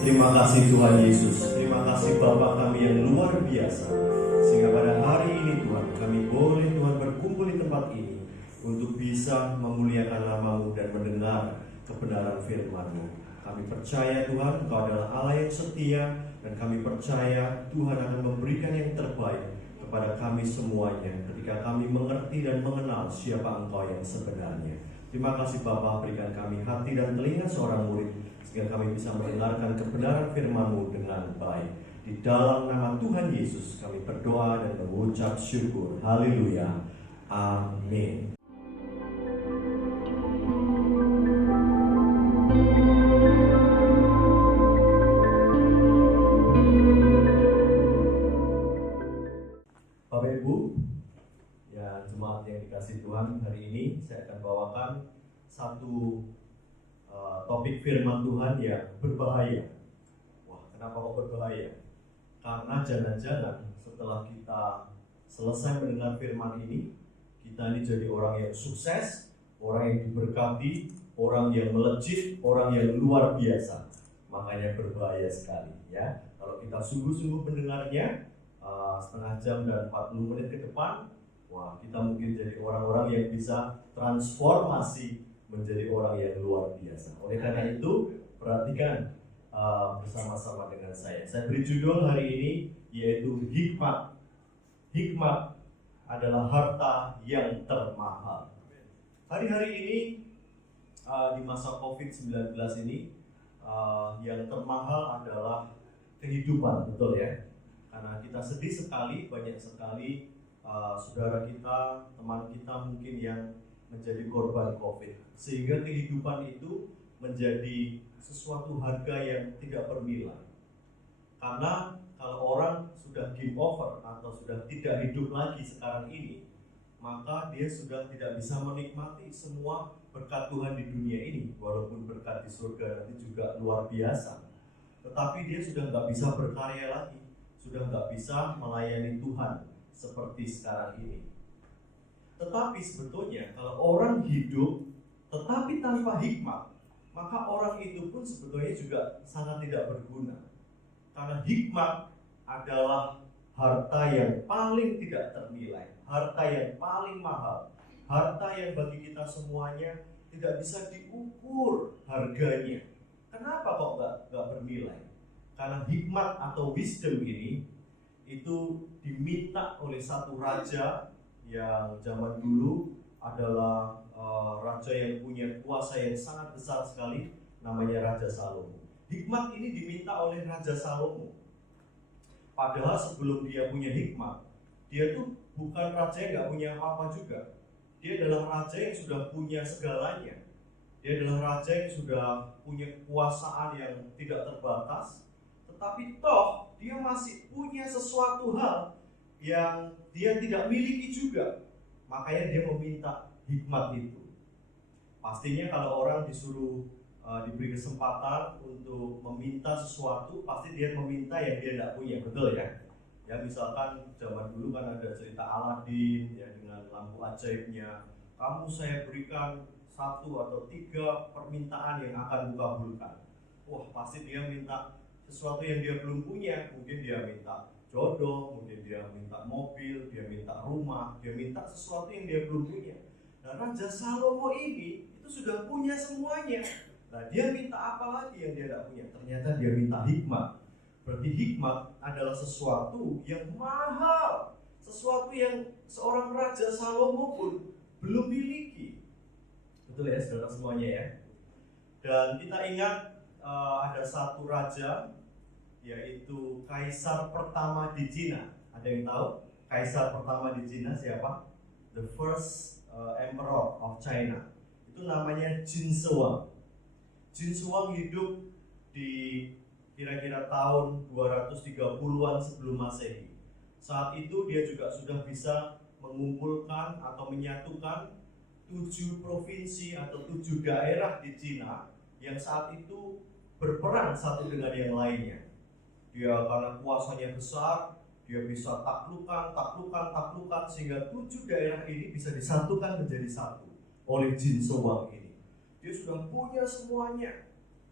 Terima kasih Tuhan Yesus. Terima kasih Bapa kami yang luar biasa. Sehingga pada hari ini Tuhan, kami boleh Tuhan berkumpul di tempat ini untuk bisa memuliakan nama-Mu dan mendengar kebenaran firman-Mu. Kami percaya Tuhan, Engkau adalah Allah yang setia, dan kami percaya Tuhan akan memberikan yang terbaik kepada kami semuanya ketika kami mengerti dan mengenal siapa Engkau yang sebenarnya. Terima kasih Bapa, berikan kami hati dan telinga seorang murid sehingga kami bisa mendengarkan kebenaran firman-Mu dengan baik. Di dalam nama Tuhan Yesus kami berdoa dan mengucap syukur. Haleluya. Amin. Bapak Ibu, ya jemaat yang dikasih Tuhan, hari ini saya akan bawakan satu topik firman Tuhan yang berbahaya. Wah, kenapa kok berbahaya? Karena jangan-jangan setelah kita selesai mendengar firman ini, kita ini jadi orang yang sukses, orang yang diberkati, orang yang melejit, orang yang luar biasa. Makanya berbahaya sekali ya. Kalau kita sungguh-sungguh mendengarnya setengah jam dan 40 menit ke depan, wah, kita mungkin jadi orang-orang yang bisa transformasi menjadi orang yang luar biasa. Oleh karena itu, perhatikan bersama-sama dengan saya. Saya beri judul hari ini yaitu hikmat. Hikmat adalah harta yang termahal. Hari-hari ini di masa COVID-19 ini yang termahal adalah kehidupan, betul ya? Karena kita sedih sekali, banyak sekali saudara kita, teman kita mungkin yang menjadi korban COVID, sehingga kehidupan itu menjadi sesuatu harga yang tidak bernilai. Karena kalau orang sudah game over atau sudah tidak hidup lagi sekarang ini, maka dia sudah tidak bisa menikmati semua berkat Tuhan di dunia ini. Walaupun berkat di surga nanti juga luar biasa, tetapi dia sudah nggak bisa berkarya lagi, sudah nggak bisa melayani Tuhan seperti sekarang ini. Tetapi sebetulnya kalau orang hidup tetapi tanpa hikmat, maka orang itu pun sebetulnya juga sangat tidak berguna. Karena hikmat adalah harta yang paling tidak ternilai, harta yang paling mahal, harta yang bagi kita semuanya tidak bisa diukur harganya. Kenapa kok nggak bernilai? Karena hikmat atau wisdom ini itu diminta oleh satu raja yang zaman dulu adalah raja yang punya kuasa yang sangat besar sekali, namanya Raja Salomo. Hikmat ini diminta oleh Raja Salomo. Padahal sebelum dia punya hikmat, dia tuh bukan raja yang nggak punya apa-apa juga. Dia adalah raja yang sudah punya segalanya. Dia adalah raja yang sudah punya kekuasaan yang tidak terbatas. Tetapi toh dia masih punya sesuatu hal yang dia tidak miliki juga. Makanya dia meminta hikmat itu. Pastinya kalau orang disuruh diberi kesempatan untuk meminta sesuatu, pasti dia meminta yang dia tidak punya, betul ya? Ya misalkan zaman dulu kan ada cerita Aladin ya, dengan lampu ajaibnya. Kamu saya berikan 1 atau 3 permintaan yang akan kukabulkan. Wah, pasti dia minta sesuatu yang dia belum punya. Mungkin dia minta jodoh, mungkin dia minta mobil, dia minta rumah, dia minta sesuatu yang dia belum punya. Nah, Raja Salomo ini itu sudah punya semuanya. Nah, dia minta apa lagi yang dia tidak punya? Ternyata dia minta hikmat. Berarti hikmat adalah sesuatu yang mahal, sesuatu yang seorang Raja Salomo pun belum miliki. Betul ya, saudara semuanya ya. Dan kita ingat ada satu raja, yaitu Kaisar pertama di Cina. Ada yang tahu Kaisar pertama di Cina siapa? The first emperor of China. Itu namanya Qin Shi. Qin Shi hidup di kira-kira tahun 230-an sebelum Masehi. Saat itu dia juga sudah bisa mengumpulkan atau menyatukan 7 provinsi atau 7 daerah di Cina yang saat itu berperang satu dengan yang lainnya. Dia karena kuasanya besar, dia bisa taklukan sehingga 7 daerah ini bisa disatukan menjadi satu oleh Qin Shi ini. Dia sudah punya semuanya.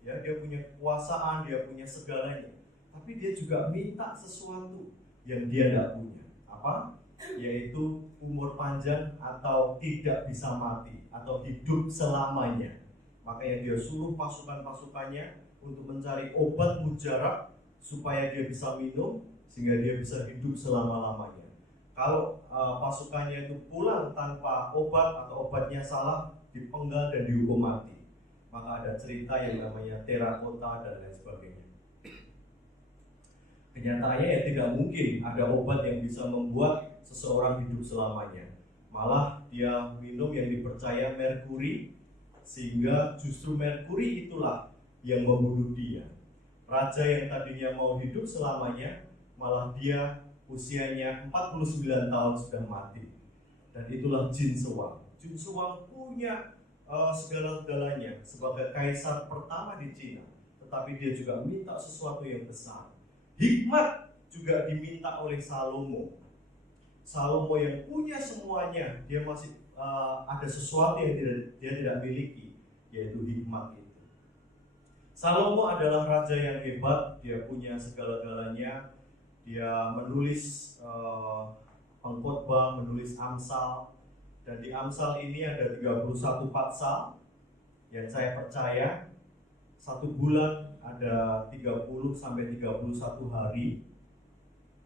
ya, dia punya kekuasaan, dia punya segalanya. Tapi dia juga minta sesuatu yang dia tidak punya. Apa? Yaitu umur panjang atau tidak bisa mati atau hidup selamanya. Makanya dia suruh pasukan-pasukannya untuk mencari obat mujarab supaya dia bisa minum sehingga dia bisa hidup selama-lamanya. Kalau pasukannya itu pulang tanpa obat atau obatnya salah, dipenggal dan dihukum mati. Maka ada cerita yang namanya terakota dan lain sebagainya. Kenyataannya ya tidak mungkin ada obat yang bisa membuat seseorang hidup selamanya. Malah dia minum yang dipercaya merkuri, sehingga justru merkuri itulah yang membunuh dia. Raja yang tadinya mau hidup selamanya, malah dia usianya 49 tahun sudah mati. Dan itulah Jin Sewang. Jin Sewang punya segala-galanya sebagai kaisar pertama di Cina, tetapi dia juga minta sesuatu yang besar. Hikmat juga diminta oleh Salomo. Salomo yang punya semuanya, dia masih ada sesuatu yang dia tidak miliki, yaitu hikmat itu. Salomo adalah raja yang hebat, dia punya segala-galanya. Dia menulis pengkhotbah, menulis Amsal, dan di Amsal ini ada 31 pasal yang saya percaya satu bulan ada 30 sampai 31 hari,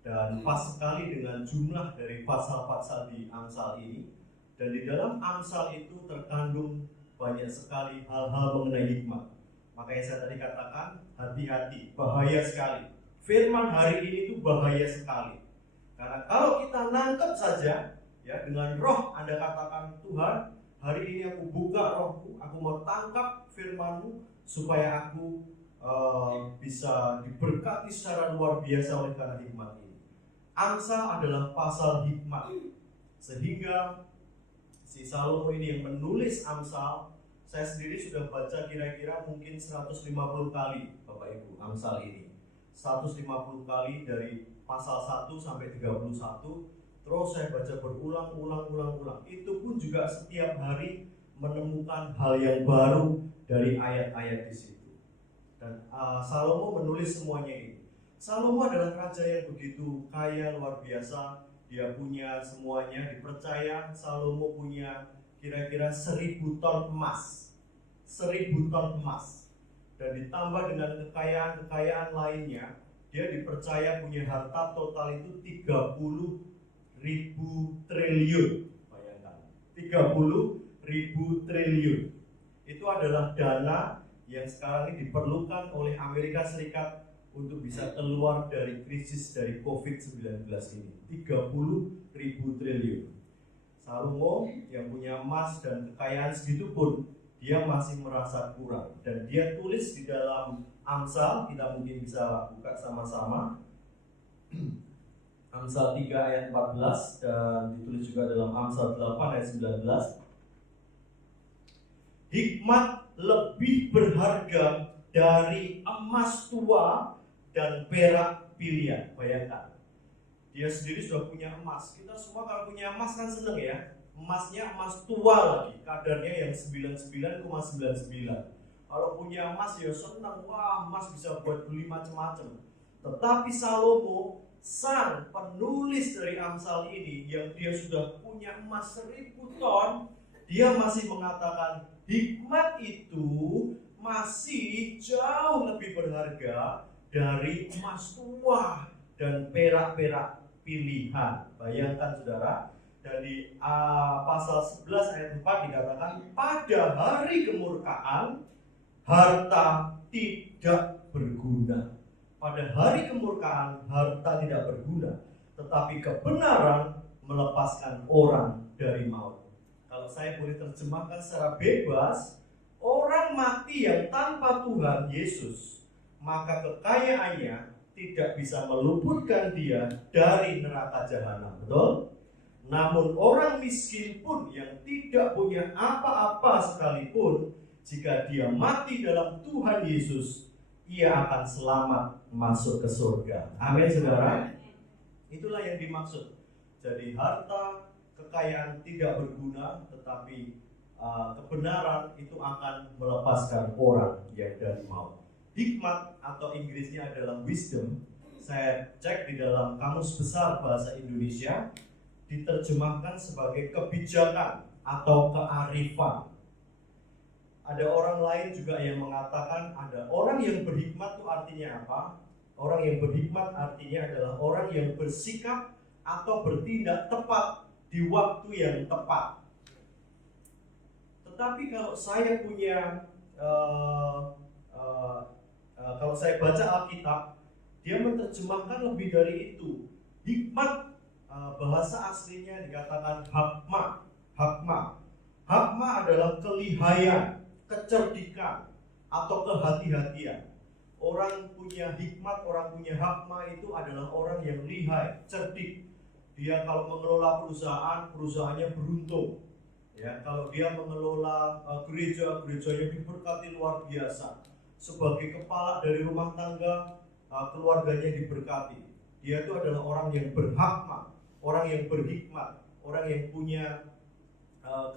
dan pas sekali dengan jumlah dari pasal-pasal di Amsal ini. Dan di dalam Amsal itu terkandung banyak sekali hal-hal mengenai hikmat. Makanya saya tadi katakan hati-hati, bahaya sekali. Firman hari ini itu bahaya sekali. Karena kalau kita nangkep saja, ya dengan roh Anda katakan, Tuhan, hari ini aku buka rohku, aku mau tangkap firman-Mu supaya aku bisa diberkati secara luar biasa oleh karena hikmat ini. Amsal adalah pasal hikmat, sehingga si Salomo ini yang menulis Amsal, saya sendiri sudah baca kira-kira mungkin 150 kali Bapak Ibu Amsal ini. 150 kali dari pasal 1 sampai 31. Terus saya baca berulang. Itu pun juga setiap hari menemukan hal yang baru dari ayat-ayat di situ. Dan Salomo menulis semuanya ini. Salomo adalah raja yang begitu kaya luar biasa. Dia punya semuanya, dipercaya Salomo punya kira-kira 1000 ton emas. 1000 ton emas. Dan ditambah dengan kekayaan-kekayaan lainnya, dia dipercaya punya harta total itu 30.000 triliun. Bayangkan, 30.000 triliun. Itu adalah dana yang sekarang ini diperlukan oleh Amerika Serikat untuk bisa keluar dari krisis dari COVID-19 ini. 30.000 triliun. Salomo yang punya emas dan kekayaan segitu pun dia masih merasa kurang, dan dia tulis di dalam Amsal, kita mungkin bisa buka sama-sama. Amsal 3 ayat 14 dan ditulis juga dalam Amsal 8 ayat 19. Hikmat lebih berharga dari emas tua dan perak pilihan. Bayangkan, dia sendiri sudah punya emas. Kita semua kalau punya emas kan seneng ya. Emasnya emas tua lagi, kadarnya yang 99,99. Kalau punya emas ya senang, wah emas bisa buat beli macam-macam. Tetapi Salomo, sang penulis dari Amsal ini, yang dia sudah punya emas 1000 ton, dia masih mengatakan hikmat itu masih jauh lebih berharga dari emas tua dan perak-perak pilihan. Bayangkan saudara, dan di pasal 11 ayat 4 dikatakan, pada hari kemurkaan harta tidak berguna. Pada hari kemurkaan harta tidak berguna, tetapi kebenaran melepaskan orang dari maut. Kalau saya boleh terjemahkan secara bebas, orang mati yang tanpa Tuhan Yesus, maka kekayaannya tidak bisa meluputkan dia dari neraka jahanam. Betul? Namun orang miskin pun yang tidak punya apa-apa sekalipun, jika dia mati dalam Tuhan Yesus, ia akan selamat masuk ke surga. Amin saudara. Itulah yang dimaksud. Jadi harta, kekayaan tidak berguna, tetapi kebenaran itu akan melepaskan orang yang dari maut. hikmat atau Inggrisnya adalah wisdom, saya cek di dalam Kamus Besar Bahasa Indonesia, diterjemahkan sebagai kebijakan atau kearifan. Ada orang lain juga yang mengatakan ada orang yang berhikmat itu artinya apa? Orang yang berhikmat artinya adalah orang yang bersikap atau bertindak tepat di waktu yang tepat. Tetapi kalau saya punya kalau saya baca Alkitab, dia menerjemahkan lebih dari itu. Hikmat, bahasa aslinya dikatakan hakma. Hakma adalah kelihayan, kecerdikan, atau kehati-hatian. Orang punya hikmat, orang punya hakma itu adalah orang yang lihai, cerdik. Dia kalau mengelola perusahaan, perusahaannya beruntung. Ya, kalau dia mengelola gerejanya diberkati luar biasa. Sebagai kepala dari rumah tangga, keluarganya diberkati. Dia itu adalah orang yang berhakma, orang yang berhikmat, orang yang punya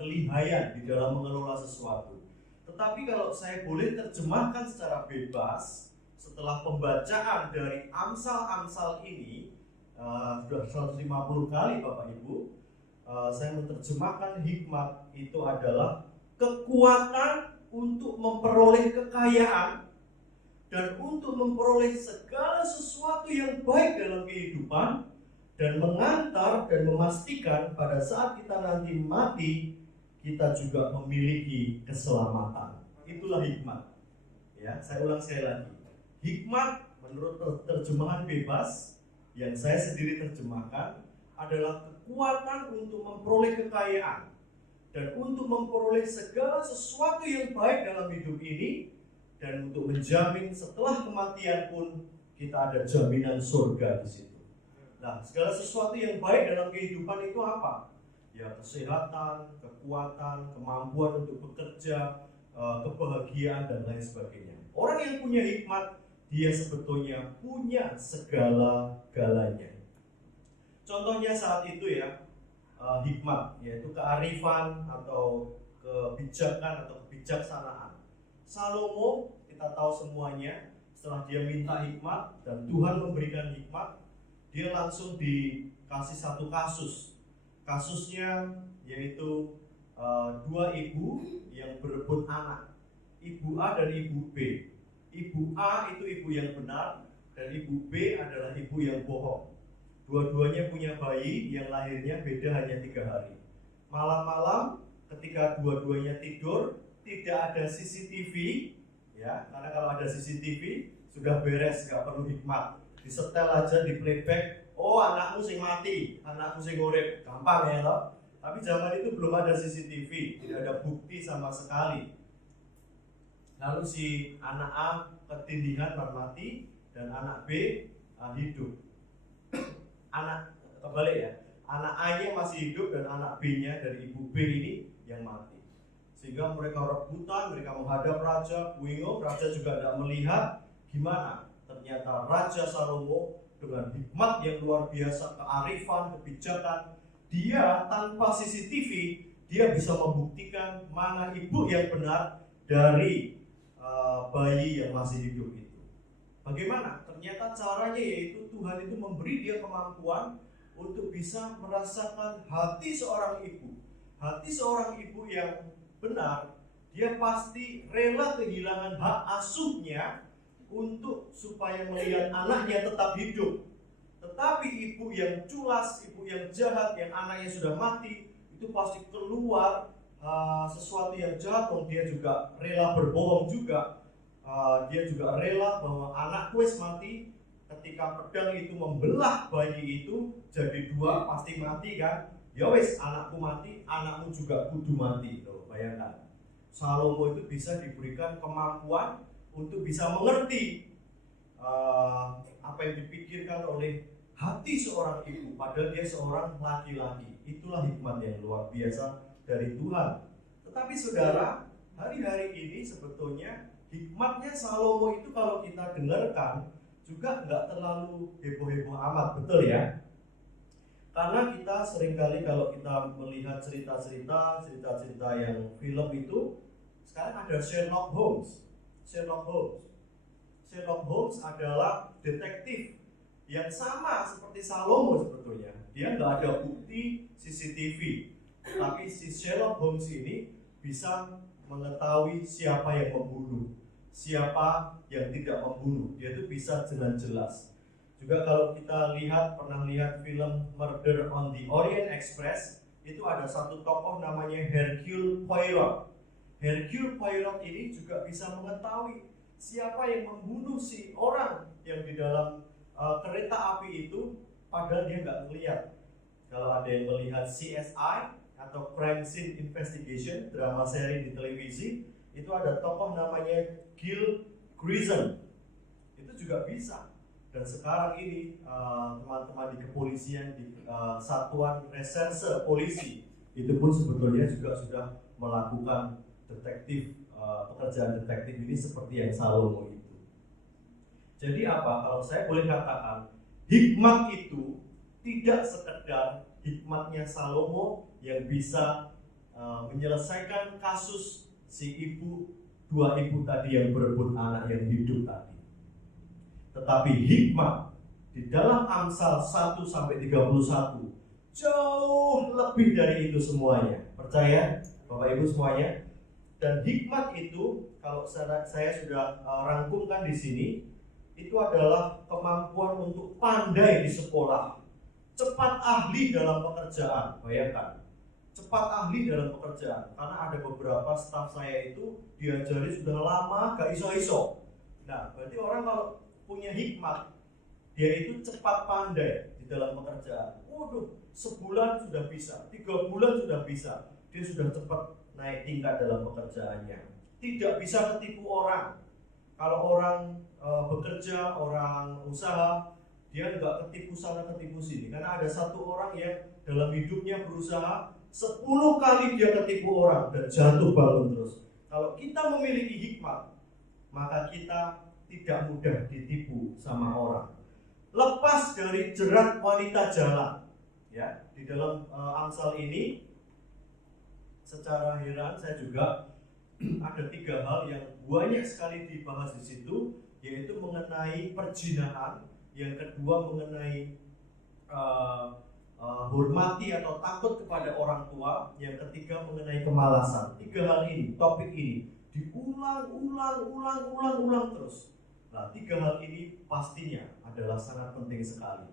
kelihayan di dalam mengelola sesuatu. Tetapi kalau saya boleh terjemahkan secara bebas, setelah pembacaan dari Amsal-Amsal ini sudah 150 kali Bapak Ibu, saya menerjemahkan hikmat itu adalah kekuatan untuk memperoleh kekayaan dan untuk memperoleh segala sesuatu yang baik dalam kehidupan, dan mengantar dan memastikan pada saat kita nanti mati, kita juga memiliki keselamatan. Itulah hikmat. Ya, saya ulang sekali lagi. Hikmat menurut terjemahan bebas yang saya sendiri terjemahkan adalah kekuatan untuk memperoleh kekayaan dan untuk memperoleh segala sesuatu yang baik dalam hidup ini, dan untuk menjamin setelah kematian pun kita ada jaminan surga di situ. Nah, segala sesuatu yang baik dalam kehidupan itu apa? Ya, kesehatan, kekuatan, kemampuan untuk bekerja, kebahagiaan, dan lain sebagainya. Orang yang punya hikmat, dia sebetulnya punya segala-galanya. Contohnya saat itu ya, hikmat, yaitu kearifan atau kebijakan atau kebijaksanaan. Salomo, kita tahu semuanya, setelah dia minta hikmat dan Tuhan memberikan hikmat, dia langsung dikasih satu kasus. Kasusnya yaitu dua ibu yang berebut anak, ibu A dan ibu B. Ibu A itu ibu yang benar dan ibu B adalah ibu yang bohong. Dua-duanya punya bayi yang lahirnya beda hanya 3 hari. Malam-malam ketika dua-duanya tidur, tidak ada CCTV, ya, karena kalau ada CCTV sudah beres, nggak perlu hikmat. Disetel aja, di playback, oh anakmu sing mati, anakmu sing urip, gampang ya loh. Tapi zaman itu belum ada CCTV, tidak ada bukti sama sekali. Lalu si anak A ketindihan mati dan anak B hidup. Anak kebalik ya, anak A-nya masih hidup dan anak B-nya dari ibu B ini yang mati. Sehingga mereka rebutan, mereka menghadap raja, bingung, raja juga tidak melihat gimana. Ternyata Raja Salomo dengan hikmat yang luar biasa, kearifan, kebijakan, dia tanpa CCTV, dia bisa membuktikan mana ibu yang benar dari bayi yang masih hidup itu. Bagaimana? Ternyata caranya yaitu Tuhan itu memberi dia kemampuan untuk bisa merasakan hati seorang ibu. Hati seorang ibu yang benar, dia pasti rela kehilangan hak asuhnya untuk supaya melihat anaknya tetap hidup. Tetapi ibu yang culas, ibu yang jahat, yang anaknya sudah mati, itu pasti keluar sesuatu yang jahat. Dia juga rela berbohong juga. Dia juga rela bahwa anakku wis mati. Ketika pedang itu membelah bayi itu jadi 2, pasti mati kan? Ya wis, anakku mati, anakmu juga kudu mati. Tuh, bayangkan. Salomo itu bisa diberikan kemampuan untuk bisa mengerti apa yang dipikirkan oleh hati seorang ibu, padahal dia seorang laki-laki. Itulah hikmat yang luar biasa dari Tuhan. Tetapi saudara, hari-hari ini sebetulnya hikmatnya Salomo itu kalau kita dengarkan juga nggak terlalu heboh-heboh amat, betul ya? Karena kita seringkali kalau kita melihat cerita-cerita yang film itu, sekarang ada Sherlock Holmes. Sherlock Holmes adalah detektif yang sama seperti Salomo sebetulnya. Dia nggak ada bukti CCTV, tapi si Sherlock Holmes ini bisa mengetahui siapa yang membunuh, siapa yang tidak membunuh. Dia itu bisa dengan jelas. Juga kalau kita pernah lihat film Murder on the Orient Express, itu ada satu tokoh namanya Hercule Poirot. Hercule Poirot ini juga bisa mengetahui siapa yang membunuh si orang yang di dalam kereta api itu, padahal dia nggak melihat. Kalau ada yang melihat CSI atau Crime Scene Investigation, drama seri di televisi, itu ada tokoh namanya Gil Grissom. Itu juga bisa. Dan sekarang ini teman-teman di kepolisian, di satuan reserse polisi, itu pun sebetulnya juga sudah melakukan pekerjaan detektif ini seperti yang Salomo itu. Jadi apa? Kalau saya boleh katakan, hikmat itu tidak sekedar hikmatnya Salomo yang bisa menyelesaikan kasus si dua ibu tadi yang berebut anak yang hidup tadi. Tetapi hikmat di dalam Amsal 1-31 jauh lebih dari itu semuanya. Percaya Bapak Ibu semuanya? Dan hikmat itu, kalau saya sudah rangkumkan di sini, itu adalah kemampuan untuk pandai di sekolah, cepat ahli dalam pekerjaan. Bayangkan, cepat ahli dalam pekerjaan. Karena ada beberapa staf saya itu diajari sudah lama gak iso-iso. Nah, berarti orang kalau punya hikmat, dia itu cepat pandai di dalam pekerjaan. Waduh, sebulan sudah bisa, 3 bulan sudah bisa. Dia sudah cepat naik tingkat dalam pekerjaannya. Tidak bisa ketipu orang. Kalau orang bekerja, orang usaha, dia nggak ketipu sana ketipu sini. Karena ada satu orang yang dalam hidupnya berusaha 10 kali dia ketipu orang dan jatuh bangun terus. Kalau kita memiliki hikmat, maka kita tidak mudah ditipu sama orang. Lepas dari jerat wanita jalan, ya, di dalam Amsal ini, secara heran saya juga ada 3 hal yang banyak sekali dibahas di situ, yaitu mengenai perzinahan, yang kedua mengenai hormati atau takut kepada orang tua, yang ketiga mengenai kemalasan. 3 hal ini, topik ini diulang terus. Nah, 3 hal ini pastinya adalah sangat penting sekali.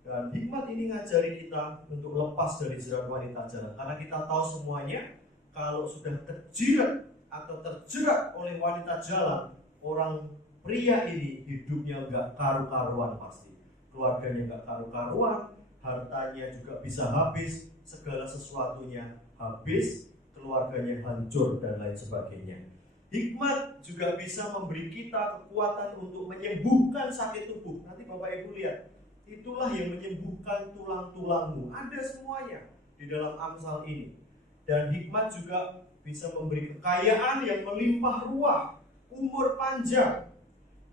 Dan hikmat ini ngajari kita untuk lepas dari jerat wanita jalan. Karena kita tahu semuanya, kalau sudah terjerat atau terjerat oleh wanita jalan, orang pria ini hidupnya enggak karu-karuan pasti. Keluarganya enggak karu-karuan, hartanya juga bisa habis, segala sesuatunya habis, keluarganya hancur dan lain sebagainya. Hikmat juga bisa memberi kita kekuatan untuk menyembuhkan sakit tubuh. Nanti Bapak Ibu lihat, itulah yang menyembuhkan tulang-tulangmu. Ada semuanya di dalam Amsal ini. Dan hikmat juga bisa memberi kekayaan yang melimpah ruah, umur panjang,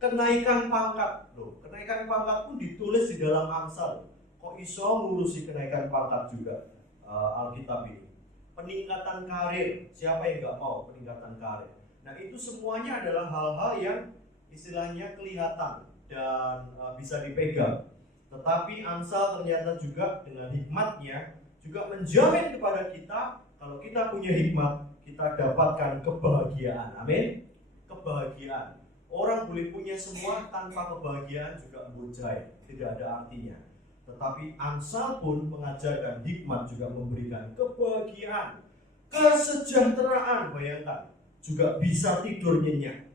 kenaikan pangkat. Loh, kenaikan pangkat pun ditulis di dalam Amsal. Kok iso ngurusi kenaikan pangkat juga Alkitab ini. Peningkatan karir, siapa yang gak mau peningkatan karir? Nah, itu semuanya adalah hal-hal yang istilahnya kelihatan dan bisa dipegang. Tetapi Amsal ternyata juga dengan hikmatnya juga menjamin kepada kita, kalau kita punya hikmat, kita dapatkan kebahagiaan. Amin. Kebahagiaan. Orang boleh punya semua, tanpa kebahagiaan juga bujai, tidak ada artinya. Tetapi Amsal pun mengajarkan hikmat juga memberikan kebahagiaan, kesejahteraan. Bayangkan, juga bisa tidur nyenyak.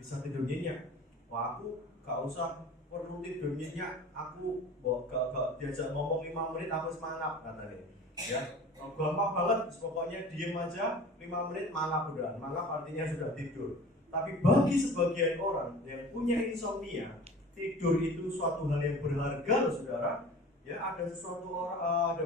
Bisa tidur nyenyak. Wah, aku gak usah perlu tidur nyenyak, aku gak diajak ngomong 5 menit aku semangat katanya. Ya, gampang banget, pokoknya diem aja 5 menit mangap udah. Mangap artinya sudah tidur. Tapi bagi sebagian orang yang punya insomnia, tidur itu suatu hal yang berharga loh saudara. Ya, ada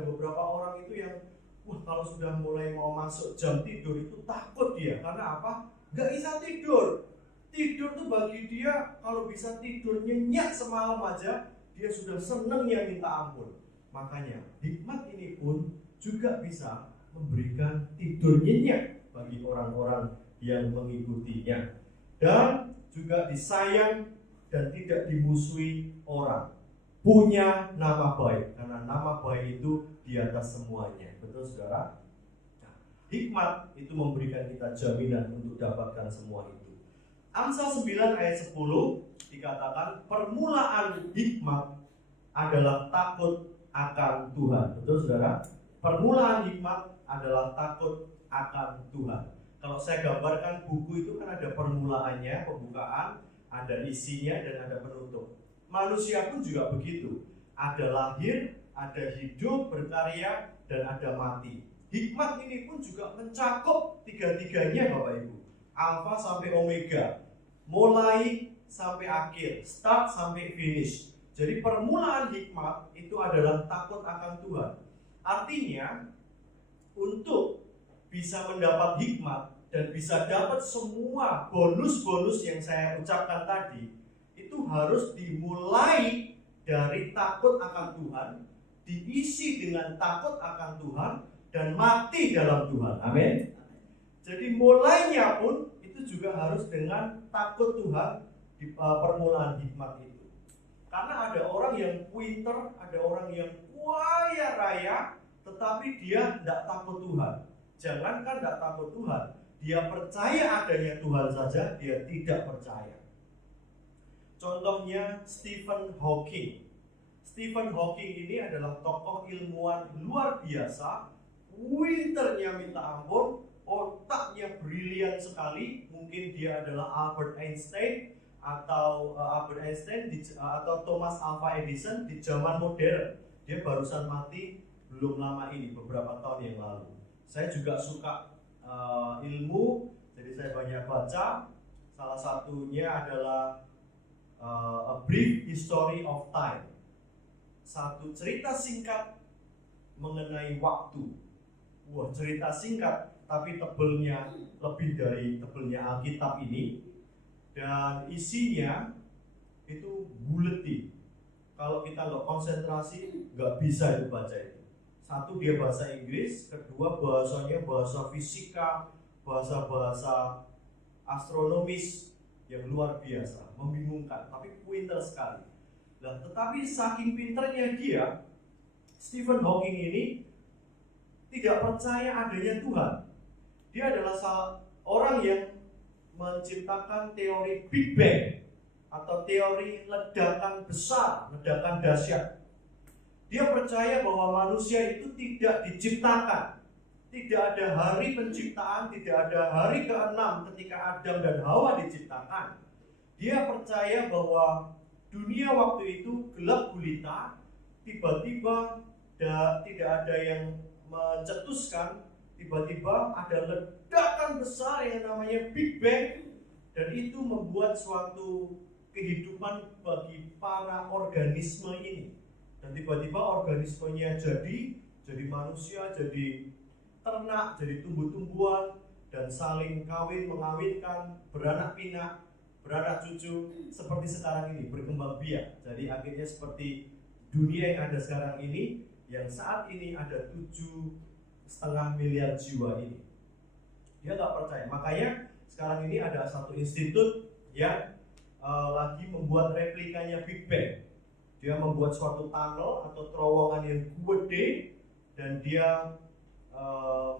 beberapa orang itu yang kalau sudah mulai mau masuk jam tidur itu takut dia. Karena apa? Gak bisa tidur. Tidur tuh bagi dia, kalau bisa tidur nyenyak semalam aja, dia sudah senengnya minta ampun. Makanya hikmat ini pun juga bisa memberikan tidur nyenyak bagi orang-orang yang mengikutinya. Dan juga disayang dan tidak dimusuhi orang. Punya nama baik, karena nama baik itu di atas semuanya. Betul saudara? Nah, hikmat itu memberikan kita jaminan untuk dapatkan semua itu. Amsal 9 ayat 10 dikatakan permulaan hikmat adalah takut akan Tuhan. Betul saudara? Permulaan hikmat adalah takut akan Tuhan. Kalau saya gambarkan buku itu kan ada permulaannya, pembukaan, ada isinya dan ada penutup. Manusia pun juga begitu. Ada lahir, ada hidup, berkarya, dan ada mati. Hikmat ini pun juga mencakup tiga-tiganya Bapak Ibu. Alfa sampai Omega. Mulai sampai akhir, start sampai finish. Jadi permulaan hikmat itu adalah takut akan Tuhan. Artinya, untuk bisa mendapat hikmat dan bisa dapat semua bonus-bonus yang saya ucapkan tadi, itu harus dimulai dari takut akan Tuhan, diisi dengan takut akan Tuhan, dan mati dalam Tuhan. Amin. Jadi mulainya pun itu juga harus dengan takut Tuhan di permulaan hikmat itu. Karena ada orang yang pinter, ada orang yang kaya raya, tetapi dia tidak takut Tuhan. Jangankan tidak takut Tuhan, dia percaya adanya Tuhan saja, dia tidak percaya. Contohnya Stephen Hawking. Stephen Hawking ini adalah tokoh ilmuwan luar biasa, pinternya minta ampun, otaknya brilian sekali. Mungkin dia adalah Albert Einstein atau Thomas Alva Edison di zaman modern. Dia barusan mati belum lama ini, beberapa tahun yang lalu. Saya juga suka ilmu, jadi saya banyak baca. Salah satunya adalah A Brief History of Time, satu cerita singkat mengenai waktu. Wah, cerita singkat tapi tebelnya lebih dari tebelnya Alkitab ini, dan isinya itu buleti. Kalau kita nggak konsentrasi, nggak bisa itu baca itu. Satu, dia bahasa Inggris. Kedua, bahasanya bahasa fisika, bahasa astronomis yang luar biasa, membingungkan, tapi pintar sekali. Nah, tetapi saking pintarnya dia, Stephen Hawking ini tidak percaya adanya Tuhan. Dia adalah orang yang menciptakan teori Big Bang atau teori ledakan besar, ledakan dahsyat. Dia percaya bahwa manusia itu tidak diciptakan. Tidak ada hari penciptaan, tidak ada hari ke-6 ketika Adam dan Hawa diciptakan. Dia percaya bahwa dunia waktu itu gelap gulita, tiba-tiba tidak ada yang mencetuskan, tiba-tiba ada ledakan besar yang namanya Big Bang, dan itu membuat suatu kehidupan bagi para organisme ini. Dan tiba-tiba organismenya jadi manusia, jadi ternak, jadi tumbuh-tumbuhan, dan saling kawin, mengawinkan, beranak pinak, beranak cucu, seperti sekarang ini, berkembang biak. Jadi akhirnya seperti dunia yang ada sekarang ini, yang saat ini ada 7,5 miliar jiwa ini. Dia nggak percaya. Makanya sekarang ini ada satu institut yang lagi membuat replikanya Big Bang. Dia membuat suatu tunnel atau terowongan yang gede, dan dia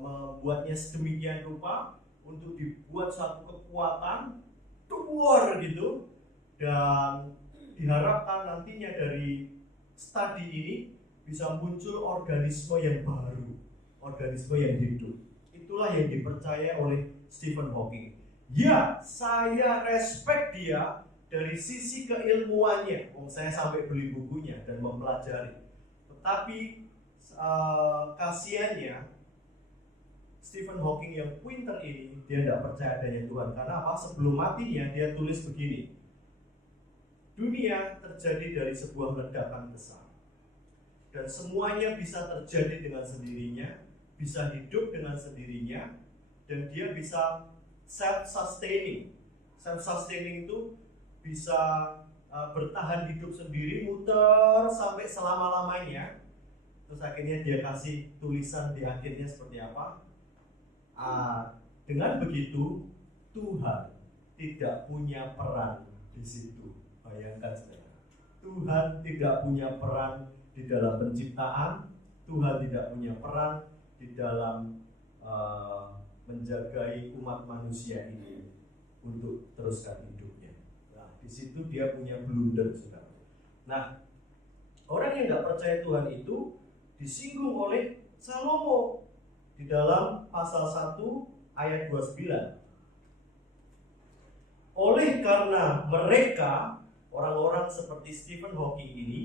membuatnya sedemikian rupa untuk dibuat satu kekuatan luar gitu, dan diharapkan nantinya dari studi ini bisa muncul organisme yang baru, organisme yang hidup. Itulah yang dipercaya oleh Stephen Hawking. Ya, saya respect dia dari sisi keilmuannya. Saya sampai beli bukunya dan mempelajari. Tetapi kasihannya Stephen Hawking yang pintar ini, dia tidak percaya adanya Tuhan. Karena apa? Sebelum matinya dia tulis begini: dunia terjadi dari sebuah ledakan besar, dan semuanya bisa terjadi dengan sendirinya, bisa hidup dengan sendirinya, dan dia bisa self-sustaining. Self-sustaining itu bisa bertahan hidup sendiri, muter sampai selama-lamanya. Terus akhirnya dia kasih tulisan di akhirnya seperti apa? Dengan begitu Tuhan tidak punya peran di situ. Bayangkan saudara, Tuhan tidak punya peran di dalam penciptaan, Tuhan tidak punya peran di dalam menjagai umat manusia ini untuk teruskan hidupnya. Nah, di situ dia punya blunder, saudara. Nah, orang yang tidak percaya Tuhan itu disinggung oleh Salomo di dalam pasal 1 ayat 29. Oleh karena mereka, orang-orang seperti Stephen Hawking ini,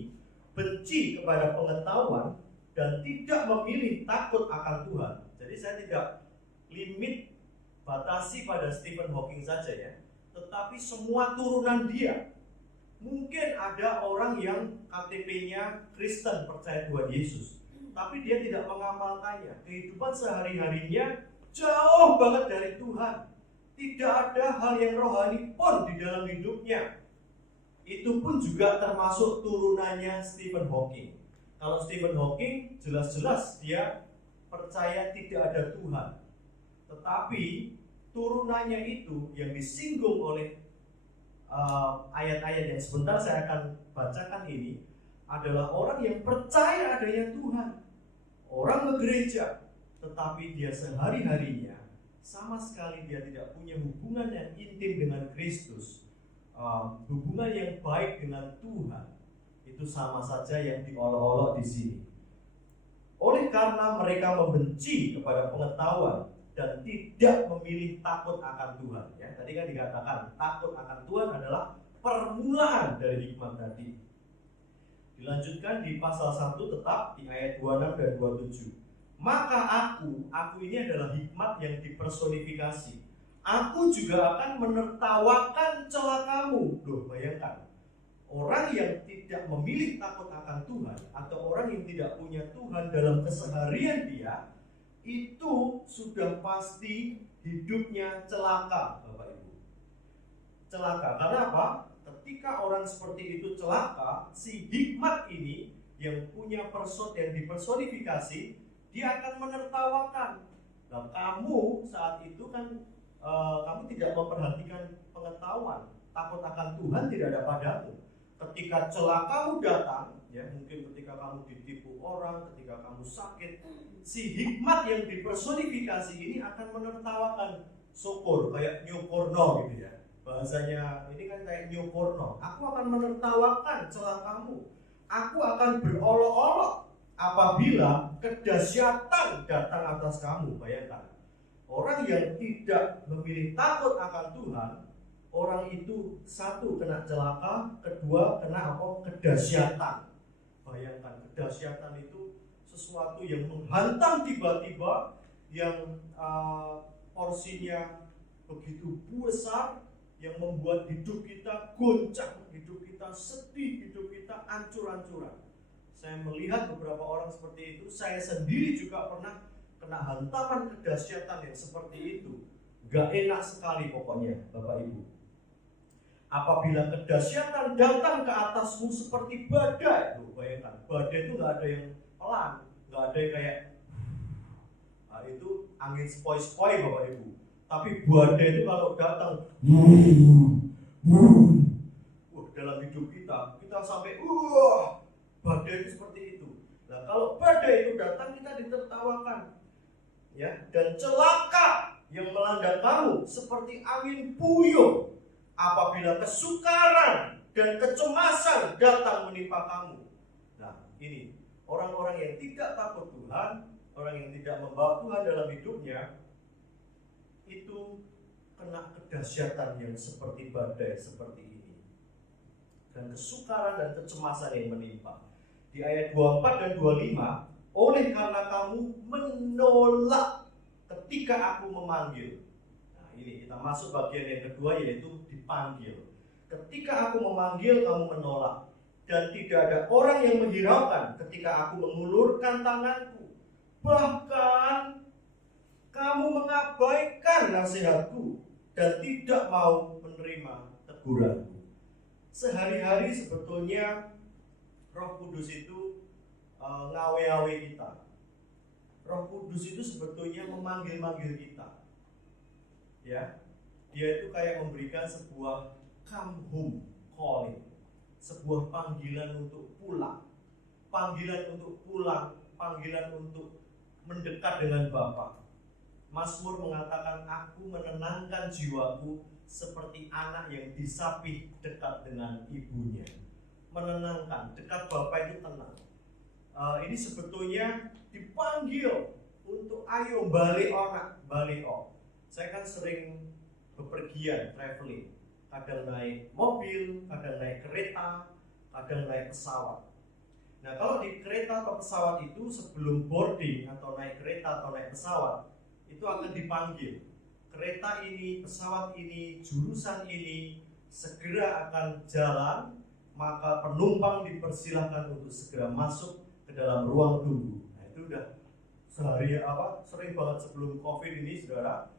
benci kepada pengetahuan dan tidak memilih takut akan Tuhan. Jadi saya tidak limit batasi pada Stephen Hawking saja ya, tetapi semua turunan dia. Mungkin ada orang yang KTP-nya Kristen, percaya Tuhan Yesus, tapi dia tidak mengamalkannya. Kehidupan sehari-harinya jauh banget dari Tuhan. Tidak ada hal yang rohani pun di dalam hidupnya. Itu pun juga termasuk turunannya Stephen Hawking. Kalau Stephen Hawking jelas-jelas dia percaya tidak ada Tuhan. Tetapi turunannya itu yang disinggung oleh ayat-ayat yang sebentar saya akan bacakan ini adalah orang yang percaya adanya Tuhan. Orang ke gereja, tetapi dia sehari-harinya sama sekali dia tidak punya hubungan yang intim dengan Kristus, hubungan yang baik dengan Tuhan. Itu sama saja yang diolok-olok di sini. Oleh karena mereka membenci kepada pengetahuan dan tidak memilih takut akan Tuhan. Ya, tadi kan dikatakan takut akan Tuhan adalah permulaan dari hikmat tadi. Dilanjutkan di pasal 1 tetap di ayat 26 dan 27. Maka aku ini adalah hikmat yang dipersonifikasi. Aku juga akan menertawakan celakamu. Loh, bayangkan. Orang yang tidak memilih takut akan Tuhan atau orang yang tidak punya Tuhan dalam keseharian dia, itu sudah pasti hidupnya celaka, Bapak Ibu. Celaka, karena apa? Ketika orang seperti itu celaka, si hikmat ini yang punya yang dipersonifikasi, dia akan menertawakan. Nah, kamu saat itu kan kamu tidak memperhatikan pengetahuan, takut akan Tuhan tidak ada padamu. Ketika celakamu datang, ya mungkin ketika kamu ditipu orang, ketika kamu sakit, si hikmat yang dipersonifikasi ini akan menertawakan. Syukur, kayak new porno gitu ya. Bahasanya ini kan kayak new porno. Aku akan menertawakan celakamu. Aku akan berolok-olok apabila kedahsyatan datang atas kamu. Bayangkan, orang yang tidak memilih takut akan Tuhan, orang itu satu kena celaka, kedua kena apa? Kedahsyatan. Bayangkan, kedahsyatan itu sesuatu yang menghantam tiba-tiba, yang porsinya begitu besar, yang membuat hidup kita goncang, hidup kita sedih, hidup kita ancur-ancuran. Saya melihat beberapa orang seperti itu. Saya sendiri juga pernah kena hantaman kedahsyatan yang seperti itu. Gak enak sekali pokoknya, Bapak Ibu. Apabila kedahsyatan datang ke atasmu seperti badai, loh, bayangkan, badai itu gak ada yang pelan, gak ada yang kayak itu angin sepoi-sepoi, Bapak Ibu. Tapi badai itu kalau datang, dalam hidup kita sampai badai itu seperti itu. Nah, kalau badai itu datang, kita ditertawakan, ya. Dan celaka yang melanda kamu seperti angin puyuh apabila kesukaran dan kecemasan datang menimpa kamu. Nah, ini orang-orang yang tidak takut Tuhan, orang yang tidak membawa Tuhan dalam hidupnya, itu kena kedahsyatan yang seperti badai seperti ini. Dan kesukaran dan kecemasan yang menimpa. Di ayat 24 dan 25, oleh karena kamu menolak ketika aku memanggil. Nah, ini kita masuk bagian yang kedua, yaitu dipanggil. Ketika aku memanggil, kamu menolak. Dan tidak ada orang yang menghiraukan ketika aku mengulurkan tanganku. Bahkan kamu mengabaikan nasihatku dan tidak mau menerima teguranku. Sehari-hari sebetulnya Roh Kudus itu ngawe-ngawe kita. Roh Kudus itu sebetulnya memanggil-manggil kita. Ya. Dia itu kayak memberikan sebuah come home calling, sebuah panggilan untuk pulang, panggilan untuk pulang, panggilan untuk mendekat dengan Bapa. Mazmur mengatakan, aku menenangkan jiwaku seperti anak yang disapih dekat dengan ibunya. Menenangkan, dekat Bapa itu tenang. Ini sebetulnya dipanggil untuk ayo balik anak, balik on. Saya kan sering bepergian, traveling. Kadang naik mobil, kadang naik kereta, kadang naik pesawat. Nah, kalau di kereta atau pesawat itu sebelum boarding atau naik kereta atau naik pesawat, itu akan dipanggil. Kereta ini, pesawat ini, jurusan ini segera akan jalan, maka penumpang dipersilahkan untuk segera masuk ke dalam ruang tunggu. Nah, itu udah sering banget sebelum COVID ini, saudara.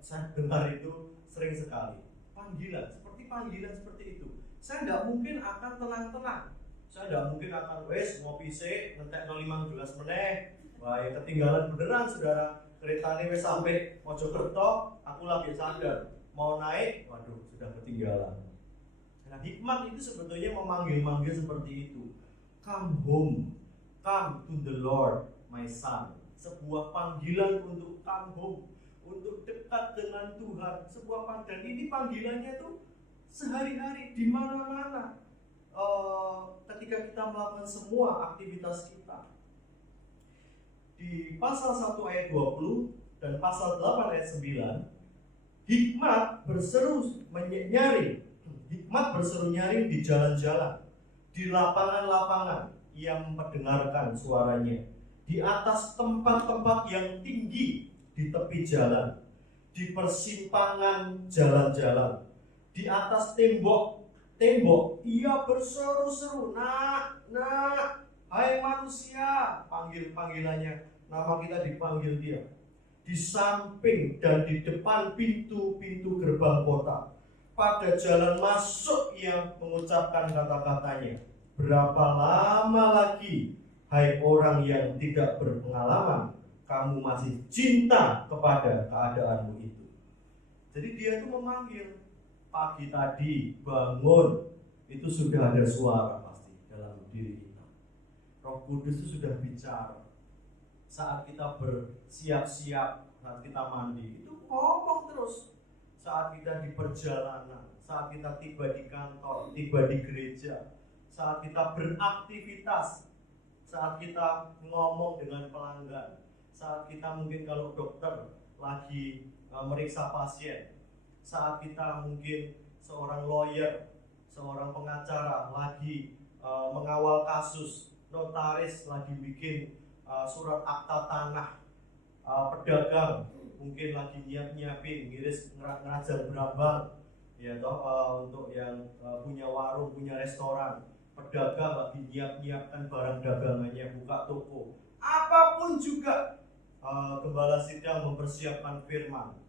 Saya dengar itu sering sekali. Panggilan seperti itu. Saya tidak mungkin akan tenang-tenang. Saya tidak mungkin akan ngopi sik ngentek 15 meneh. Wah, ya ketinggalan beneran, saudara. Kereta ini sampai Mojokerto, aku lagi sadar mau naik, waduh sudah ketinggalan. Nah, hikmat itu sebetulnya memanggil-manggil seperti itu. Come home, come to the Lord, my son. Sebuah panggilan untuk come home, untuk dekat dengan Tuhan. Sebuah panggilan, ini panggilannya tuh sehari-hari di mana-mana. Ketika kita melakukan semua aktivitas kita. Di pasal 1 ayat 20 dan pasal 8 ayat 9, hikmat berseru nyaring di jalan-jalan, di lapangan-lapangan ia mendengarkan suaranya, di atas tempat-tempat yang tinggi di tepi jalan, di persimpangan jalan-jalan, di atas tembok ia berseru-seru, nak, hai manusia, panggilannya, nama kita dipanggil dia. Di samping dan di depan pintu-pintu gerbang kota, pada jalan masuk yang mengucapkan kata-katanya. Berapa lama lagi, hai orang yang tidak berpengalaman, kamu masih cinta kepada keadaanmu itu. Jadi dia itu memanggil. Pagi tadi bangun, itu sudah ada suara pasti dalam diri kita. Roh Kudus itu sudah bicara. Saat kita bersiap-siap, saat kita mandi, itu ngomong terus. Saat kita di perjalanan, saat kita tiba di kantor, tiba di gereja, saat kita beraktivitas, saat kita ngomong dengan pelanggan, saat kita mungkin kalau dokter lagi meriksa pasien, saat kita mungkin seorang lawyer, seorang pengacara lagi mengawal kasus, notaris lagi bikin surat akta tanah, pedagang mungkin lagi nyiapin ngiris ngerajal berambang, ya toh, untuk yang punya warung, punya restoran, pedagang lagi nyiapkan barang dagangannya, buka toko, apapun juga, gembala sidang mempersiapkan firman,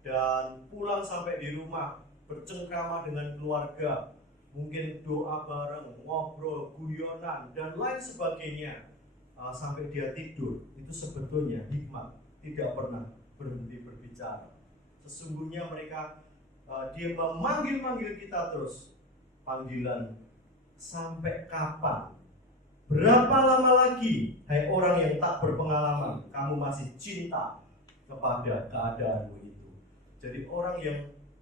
dan pulang sampai di rumah bercengkrama dengan keluarga, mungkin doa bareng, ngobrol, guyonan, dan lain sebagainya, sampai dia tidur. Itu sebetulnya hikmat tidak pernah berhenti berbicara. Sesungguhnya mereka, dia memanggil kita terus. Panggilan, sampai kapan? Berapa lama lagi, hai orang yang tak berpengalaman, kamu masih cinta kepada keadaanmu itu. Jadi orang yang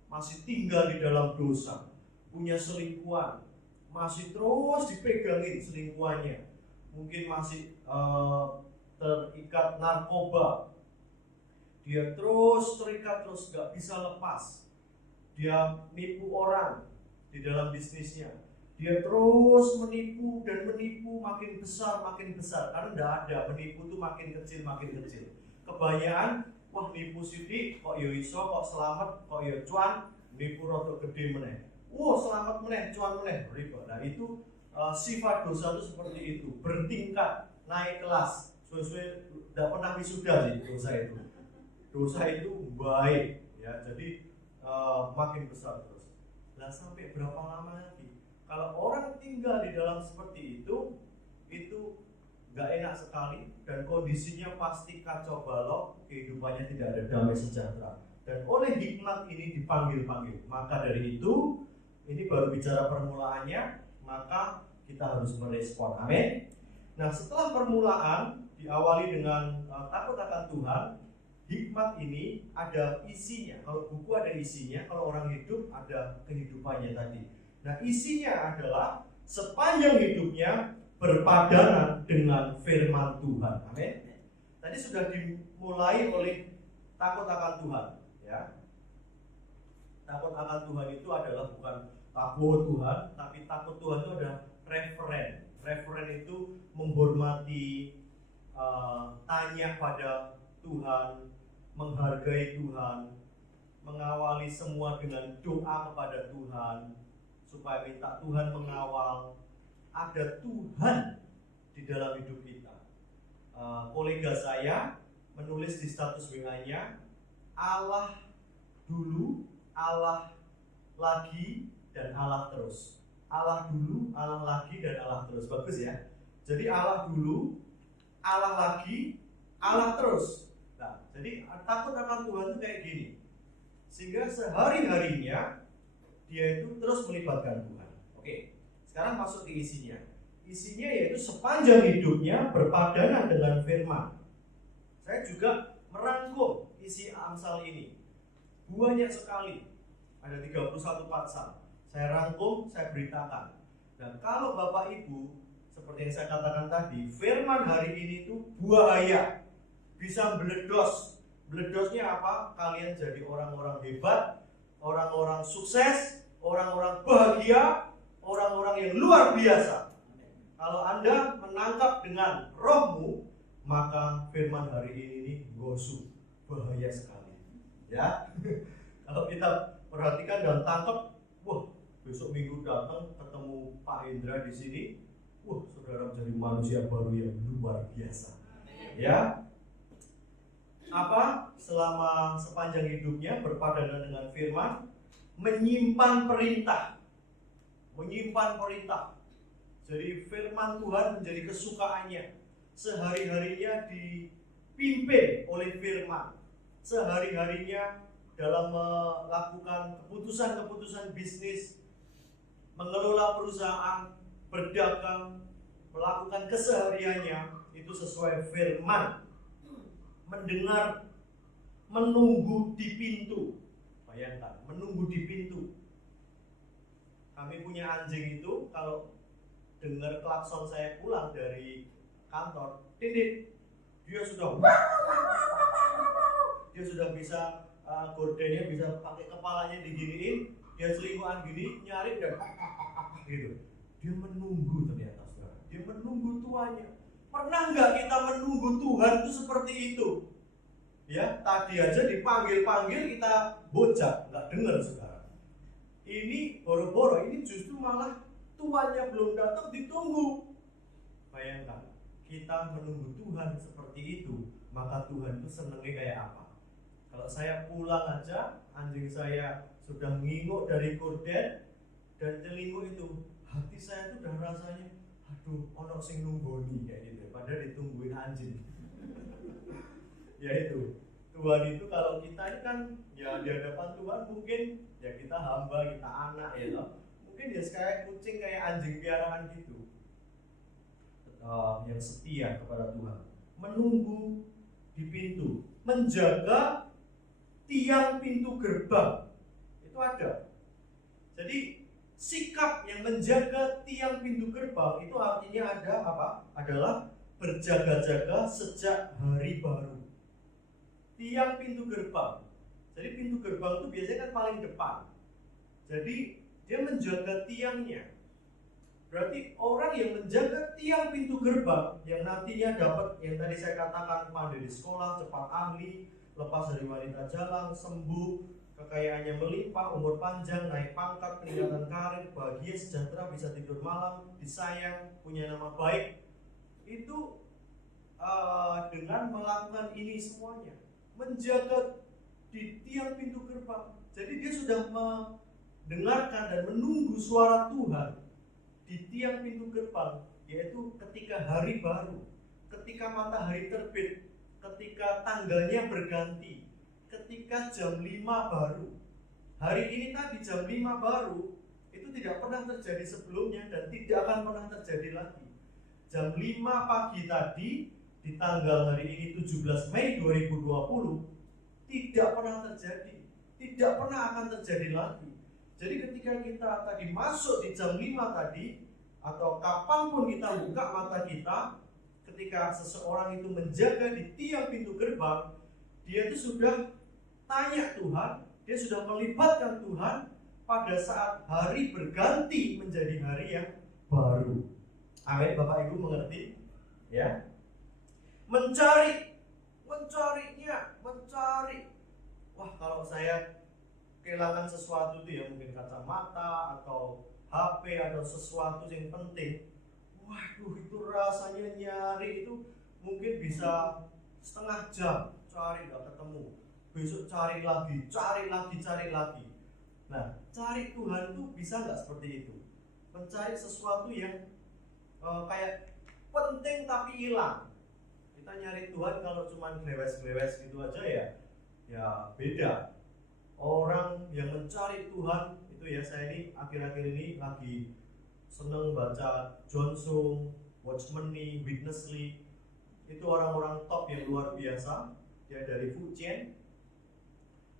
masih tinggal di dalam dosa, punya selingkuhan, masih terus dipegangin selingkuhannya, mungkin masih terikat narkoba, dia terus terikat, terus gak bisa lepas. Dia nipu orang di dalam bisnisnya, dia terus menipu dan menipu, makin besar, karena tidak ada, menipu itu makin kecil. Kebanyakan, wah nipu sidik, kok yo iso, kok selamat, kok yo cuan, nipu rotok gede meneh. Selamat meneh, cuan meneh, riba. Nah itu sifat dosa itu seperti itu, bertingkat, naik kelas. Sesuai tidak pernah wisuda sih dosa itu. Dosa itu baik, ya. Jadi makin besar terus. Nah sampai berapa lama lagi? Kalau orang tinggal di dalam seperti itu gak enak sekali, dan kondisinya pasti kacau balau, kehidupannya tidak ada damai sejahtera. dan oleh hikmat ini dipanggil-panggil. Maka dari itu, ini baru bicara permulaannya, maka kita harus merespon. Amin. Nah, setelah permulaan diawali dengan takut akan Tuhan, hikmat ini ada isinya. Kalau buku ada isinya, kalau orang hidup ada kehidupannya tadi. Nah, isinya adalah sepanjang hidupnya berpadanan dengan firman Tuhan. Amin. Tadi sudah dimulai oleh takut akan Tuhan, ya. Takut akan Tuhan itu adalah bukan takut Tuhan, tapi takut Tuhan itu ada referen. Referen itu menghormati, tanya pada Tuhan, menghargai Tuhan, mengawali semua dengan doa kepada Tuhan, supaya minta Tuhan mengawal. Ada Tuhan di dalam hidup kita. Kolega saya menulis di status WA-nya, Allah dulu, Allah lagi, dan Allah terus. Allah dulu, Allah lagi, dan Allah terus. Bagus ya. Jadi Allah dulu, Allah lagi, Allah terus. Nah, jadi takut akan Tuhan itu kayak gini. Sehingga sehari-harinya dia itu terus melibatkan Tuhan. Oke. Sekarang masuk ke isinya. Isinya yaitu sepanjang hidupnya berpadanan dengan firman. Saya juga merangkum isi Amsal ini. Banyak sekali. Ada 31 pasal. Saya rangkum, saya beritakan. Dan kalau Bapak Ibu, seperti yang saya katakan tadi, firman hari ini itu buaya. Bisa meledos. Meledosnya apa? Kalian jadi orang-orang hebat, orang-orang sukses, orang-orang bahagia, orang-orang yang luar biasa. Kalau Anda menangkap dengan rohmu, maka firman hari ini gosu, bahaya sekali. Ya, kalau kita perhatikan dan tangkap, wah, besok minggu datang ketemu Pak Indra di sini, wah, saudara menjadi manusia baru yang luar biasa. Ya, apa? Selama sepanjang hidupnya berpadanan dengan firman, menyimpan perintah. Jadi firman Tuhan menjadi kesukaannya. Sehari-harinya dipimpin oleh firman. Sehari-harinya dalam melakukan keputusan-keputusan bisnis, mengelola perusahaan, berdagang, melakukan kesehariannya itu sesuai firman. Mendengar, menunggu di pintu. Bayangkan, menunggu di pintu. Kami punya anjing itu, kalau dengar klakson saya pulang dari kantor, titit, dia sudah bisa, gordennya bisa pakai kepalanya diginiin, dia selingkuhan gini, nyari dan gitu. Dia menunggu ternyata, saudara. Dia menunggu tuannya. Pernah nggak kita menunggu Tuhan itu seperti itu? Ya, tadi aja dipanggil-panggil kita bocah, nggak dengar, saudara. Ini boro-boro, ini justru malah tuannya belum datang ditunggu. Bayangkan, kita menunggu Tuhan seperti itu, maka Tuhan itu senengnya kayak apa? Kalau saya pulang aja, anjing saya sudah nginguk dari gorden dan nyelingkuh itu, hati saya itu udah rasanya, aduh, ono sing nunggoni kayak gitu. Padahal ditungguin anjing. Ya itu, Tuhan itu kalau kita ini kan ya di hadapan Tuhan mungkin ya kita hamba, kita anak ya loh. Mungkin ya kayak kucing, kayak anjing piaraan gitu, yang setia kepada Tuhan, menunggu di pintu, menjaga tiang pintu gerbang itu ada. Jadi sikap yang menjaga tiang pintu gerbang itu artinya ada apa? Adalah berjaga-jaga sejak hari baru. Tiang pintu gerbang. Jadi pintu gerbang itu biasanya kan paling depan. Jadi dia menjaga tiangnya. Berarti orang yang menjaga tiang pintu gerbang yang nantinya dapat yang tadi saya katakan, pandai di sekolah, cepat ahli, lepas dari wanita jalan, sembuh, kekayaannya melimpah, umur panjang, naik pangkat, peningkatan karir, bahagia, sejahtera, bisa tidur malam, disayang, punya nama baik. Itu dengan melakukan ini semuanya, menjaga di tiang pintu gerbang. Jadi dia sudah mendengarkan dan menunggu suara Tuhan di tiang pintu gerbang, yaitu ketika hari baru, ketika matahari terbit, ketika tanggalnya berganti, ketika jam 5 baru. Hari ini tadi jam 5 baru, itu tidak pernah terjadi sebelumnya dan tidak akan pernah terjadi lagi. Jam 5 pagi tadi, di tanggal hari ini 17 Mei 2020, tidak pernah terjadi. Tidak pernah akan terjadi lagi. Jadi ketika kita tadi masuk di jam 5 tadi, atau kapanpun kita buka mata kita, ketika seseorang itu menjaga di tiang pintu gerbang, dia itu sudah tanya Tuhan, dia sudah melibatkan Tuhan pada saat hari berganti menjadi hari yang baru. Amin, Bapak Ibu mengerti? Ya. Mencari. Wah, kalau saya kehilangan sesuatu itu ya, mungkin kacamata atau HP atau sesuatu yang penting, waduh, itu rasanya nyari itu mungkin bisa setengah jam cari nggak ketemu, besok cari lagi. Nah, cari Tuhan itu bisa nggak seperti itu? Mencari sesuatu yang kayak penting tapi hilang. Kita nyari Tuhan kalau cuma glewes-glewes gitu aja ya beda. Orang yang mencari Tuhan itu ya, saya ini akhir-akhir ini lagi seneng baca John Sung, Watchman Nee, Witness Lee. Itu orang-orang top yang luar biasa. Dia dari Fujian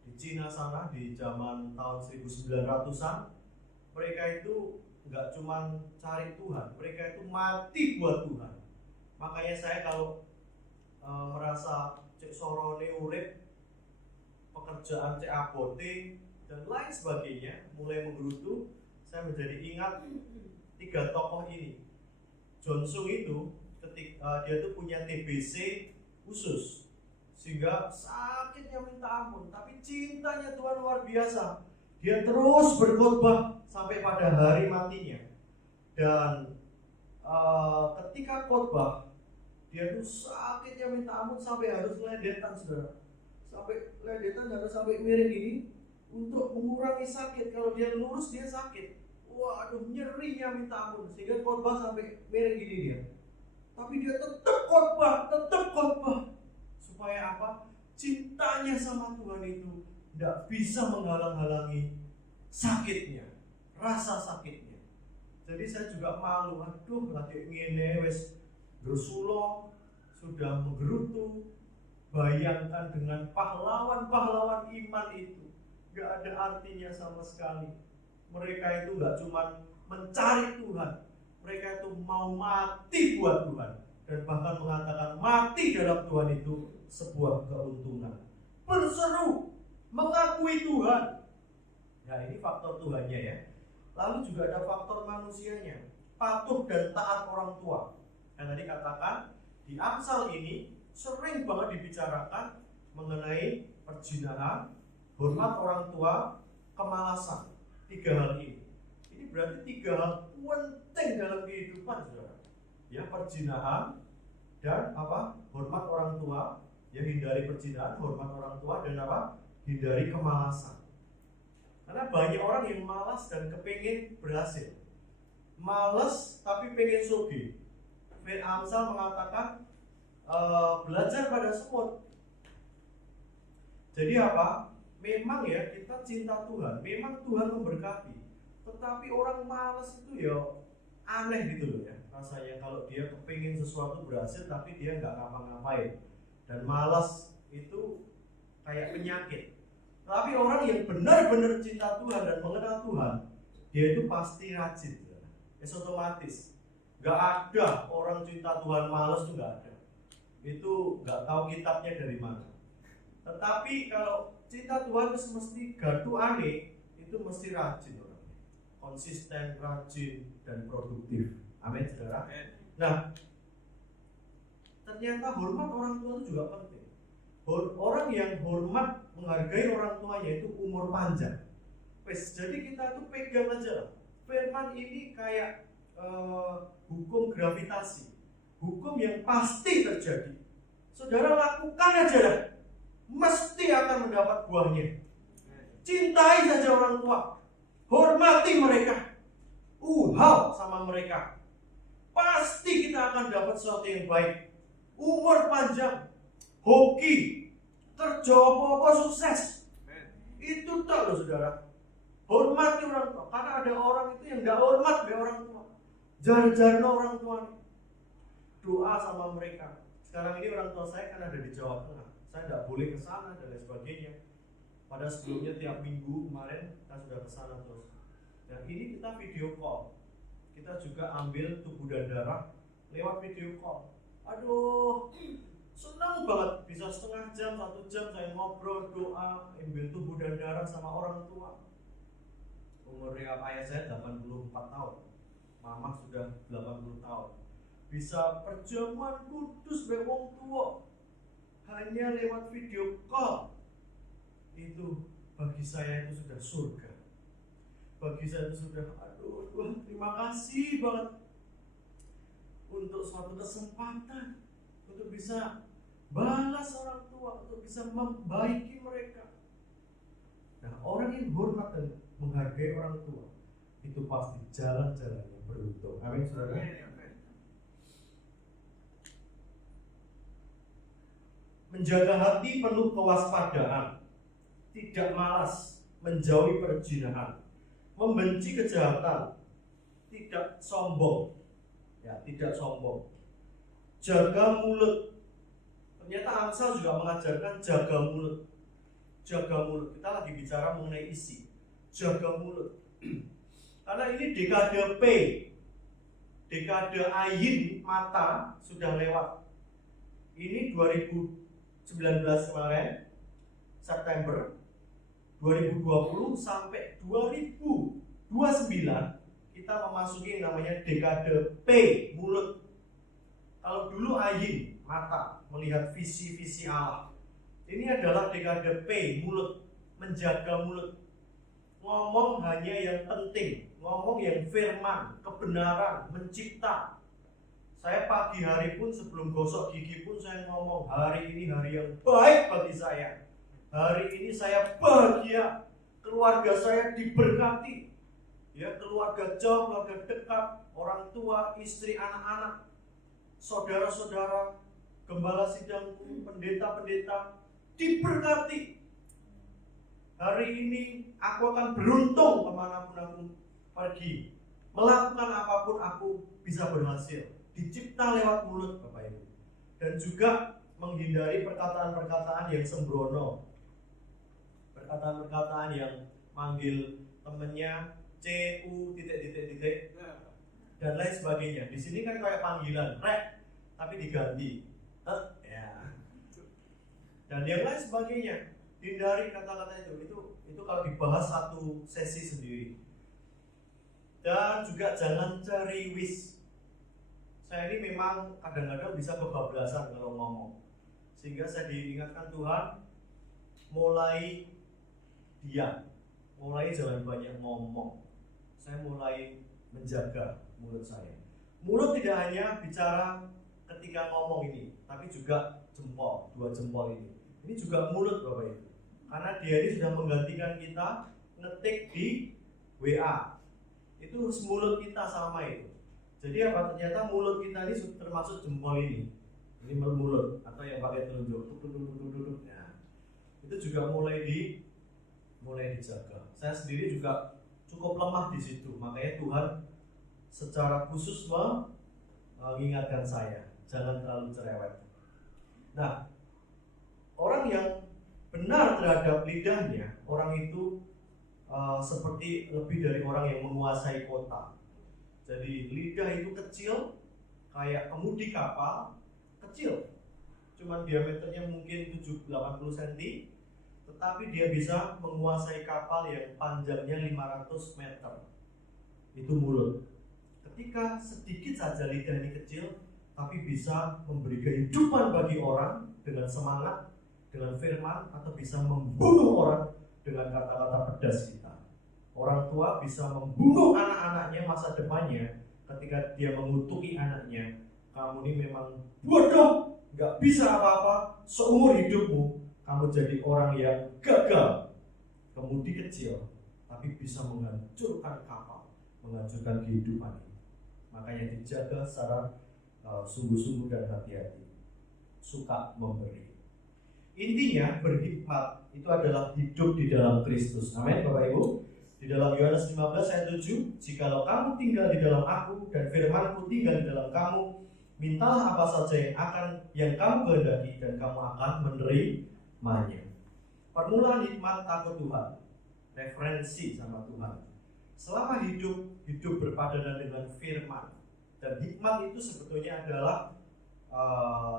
di Cina sana di zaman tahun 1900-an. Mereka itu nggak cuma cari Tuhan, mereka itu mati buat Tuhan. Makanya saya kalau merasa cek sorone urip, pekerjaan cek abote dan lain sebagainya mulai menggerutu, saya menjadi ingat 3 tokoh ini. John Sung itu ketika dia tuh punya TBC khusus, sehingga sakitnya minta ampun, tapi cintanya Tuhan luar biasa. Dia terus berkhotbah sampai pada hari matinya. Dan ketika khotbah, dia tuh sakitnya minta ampun sampai harus ledetan, saudara. Sampai ledetan harus sampai miring gini untuk mengurangi sakit. Kalau dia lurus dia sakit. Waduh, nyerinya minta ampun, sehingga khotbah sampai miring gini dia. Tapi dia tetap khotbah. Supaya apa? Cintanya sama Tuhan itu tidak bisa menghalang-halangi sakitnya, rasa sakitnya. Jadi saya juga malu, aduh lagi ngene wis gersulo sudah menggerutu. Bayangkan dengan pahlawan-pahlawan iman itu, gak ada artinya sama sekali. Mereka itu gak cuma mencari Tuhan, mereka itu mau mati buat Tuhan, dan bahkan mengatakan mati dalam Tuhan itu sebuah keuntungan. Berseru mengakui Tuhan. Nah, ini faktor Tuhannya ya. Lalu juga ada faktor manusianya, patuh dan taat orang tua. Yang tadi katakan di Amsal ini sering banget dibicarakan mengenai perjinahan, hormat orang tua, kemalasan. 3 hal ini. Ini berarti 3 hal penting dalam kehidupan, saudara. Ya, perjinahan dan apa? Hormat orang tua. Ya, hindari perjinahan, hormat orang tua, dan apa? Hindari kemalasan. Karena banyak orang yang malas dan kepingin berhasil. Malas tapi pengen sugih. Amsal mengatakan belajar pada semut. Jadi apa? Memang ya kita cinta Tuhan, memang Tuhan memberkati. Tetapi orang malas itu ya aneh gitu loh ya. Rasanya kalau dia kepingin sesuatu berhasil tapi dia nggak ngapa-ngapain. Dan malas itu kayak penyakit. Tapi orang yang benar-benar cinta Tuhan dan mengenal Tuhan, dia itu pasti rajin. Es otomatis. Gak ada orang cinta Tuhan malas, itu gak ada. Itu gak tahu kitabnya dari mana. Tetapi kalau cinta Tuhan itu mesti gaduh aneh, itu mesti rajin orangnya. Konsisten, rajin, dan produktif. Amin, saudara. Nah, ternyata hormat orang tua itu juga penting. Orang yang hormat, menghargai orang tuanya itu umur panjang. Jadi kita tuh pegang aja. Firman ini kayak hukum gravitasi, hukum yang pasti terjadi. Saudara lakukan aja lah, mesti akan mendapat buahnya. Cintai saja orang tua, hormati mereka, sama mereka. Pasti kita akan dapat sesuatu yang baik. Umur panjang, hoki, kerja apa-apa sukses. Itu tak loh saudara. Hormati orang tua, karena ada orang itu yang gak hormat be orang tua. Jar-jarno orang tua. Doa sama mereka. Sekarang ini orang tua saya kan ada di Jawa Tengah. Saya tidak boleh ke sana dan lain sebagainya. Padahal sebelumnya tiap minggu kemarin kita sudah ke sana terus. Dan ini kita video call. Kita juga ambil tubuh dan darah lewat video call. Aduh, senang banget bisa setengah jam, 1 jam saya ngobrol, doa, ambil tubuh dan darah sama orang tua. Umur ayah saya 84 tahun, mama sudah 80 tahun. Bisa perjamuan kudus be wong tua hanya lewat video call. Itu bagi saya itu sudah surga. Bagi saya itu sudah, aduh Tuhan terima kasih banget untuk suatu kesempatan untuk bisa balas orang tua, untuk bisa membaiki mereka. Nah, orang yang hormat dan menghargai orang tua itu pasti jalan-jalannya beruntung. Amin, saudara. Menjaga hati penuh kewaspadaan, tidak malas, menjauhi perzinahan, membenci kejahatan, tidak sombong. Ya, tidak sombong. Jaga mulut. Ternyata Amsal juga mengajarkan jaga mulut. Jaga mulut. Kita lagi bicara mengenai isi. Jaga mulut. Karena ini dekade P. Dekade ayin mata sudah lewat. Ini 2019 kemarin September 2020 sampai 2029 kita memasuki yang namanya dekade P, mulut. Kalau dulu ayin mata melihat visi-visi Allah. Ini adalah dekade P, mulut, menjaga mulut. Ngomong hanya yang penting, ngomong yang firman, kebenaran, mencipta. Saya pagi hari pun sebelum gosok gigi pun saya ngomong, hari ini hari yang baik bagi saya. Hari ini saya bahagia, keluarga saya diberkati. Ya, keluarga jauh, keluarga dekat, orang tua, istri, anak-anak, saudara-saudara, gembala sidangku, pendeta-pendeta diberkati. Hari ini aku akan beruntung kemanapun aku pergi. Melakukan apapun aku bisa berhasil. Dicipta lewat mulut, Bapak Ibu. Dan juga menghindari perkataan-perkataan yang sembrono. Perkataan-perkataan yang manggil temennya CU titik dan lain sebagainya. Di sini kan kayak panggilan rek, tapi diganti ya. Dan yang lain sebagainya. Hindari kata-kata itu kalau dibahas satu sesi sendiri. Dan juga jangan ceriwis. Saya ini memang kadang-kadang bisa kebablasan kalau ngomong. Sehingga saya diingatkan Tuhan, mulai diam, mulai jangan banyak ngomong. Saya mulai menjaga mulut saya. Mulut tidak hanya bicara ketika ngomong ini, tapi juga jempol, 2 jempol ini. Ini juga mulut Bapak Ibu. Karena dia ini sudah menggantikan kita ngetik di WA. Itu mulut kita sama itu. Jadi apa? Ternyata mulut kita ini termasuk jempol ini. Ini mulut atau yang pakai telunjuk. Nah, itu juga mulai dijaga. Saya sendiri juga cukup lemah di situ. Makanya Tuhan secara khusus mengingatkan saya, jangan terlalu cerewet. Nah, orang yang benar terhadap lidahnya, orang itu seperti lebih dari orang yang menguasai kota. Jadi lidah itu kecil, kayak kemudi kapal, kecil. Cuman diameternya mungkin 80 cm, tetapi dia bisa menguasai kapal yang panjangnya 500 meter. Itu mulut. Ketika sedikit saja lidah ini kecil, tapi bisa memberi kehidupan bagi orang dengan semangat, dengan firman, atau bisa membunuh orang dengan kata-kata pedas kita. Orang tua bisa membunuh anak-anaknya masa depannya ketika dia mengutuki anaknya. Kamu ini memang bodoh, gak bisa apa-apa, seumur hidupmu kamu jadi orang yang gagal, kemudi kecil, tapi bisa menghancurkan kapal, menghancurkan kehidupan ini. Makanya dijaga secara sungguh-sungguh dan hati-hati. Suka memberi. Intinya berhikmat itu adalah hidup di dalam Kristus. Amin Bapak Ibu. Di dalam Yohanes 15 ayat 7, jikalau kamu tinggal di dalam aku dan firmanku tinggal di dalam kamu, mintalah apa saja yang kamu kehendaki dan kamu akan menerimanya. Permulaan hikmat takut Tuhan, referensi sama Tuhan. Selama hidup berpadanan dengan firman. Dan hikmat itu sebetulnya adalah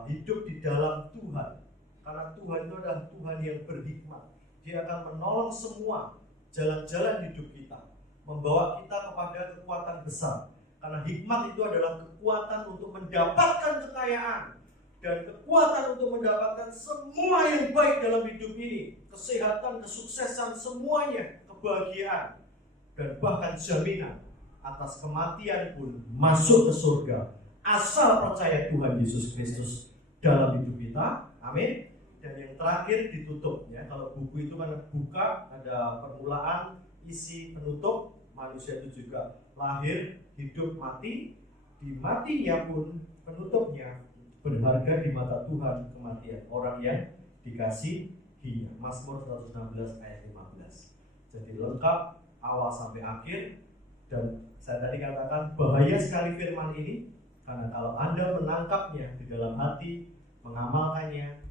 hidup di dalam Tuhan. Karena Tuhan itu adalah Tuhan yang berhikmat. Dia akan menolong semua jalan-jalan hidup kita, membawa kita kepada kekuatan besar. Karena hikmat itu adalah kekuatan untuk mendapatkan kekayaan dan kekuatan untuk mendapatkan semua yang baik dalam hidup ini, kesehatan, kesuksesan, semuanya, kebahagiaan, dan bahkan jaminan atas kematian pun masuk ke surga asal percaya Tuhan Yesus Kristus dalam hidup kita. Amin. Dan yang terakhir ditutup ya. Kalau buku itu kan buka, ada permulaan, isi, penutup. Manusia itu juga lahir, hidup, mati. Di matinya pun penutupnya berharga di mata Tuhan kematian orang yang dikasihinya. Mazmur 116 ayat 15. Jadi lengkap awal sampai akhir. Dan saya tadi katakan bahaya sekali firman ini, karena kalau Anda menangkapnya di dalam hati, mengamalkannya,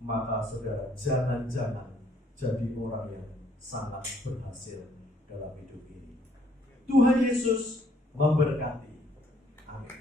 maka saudara jangan-jangan jadi orang yang sangat berhasil dalam hidup ini. Tuhan Yesus memberkati. Amin.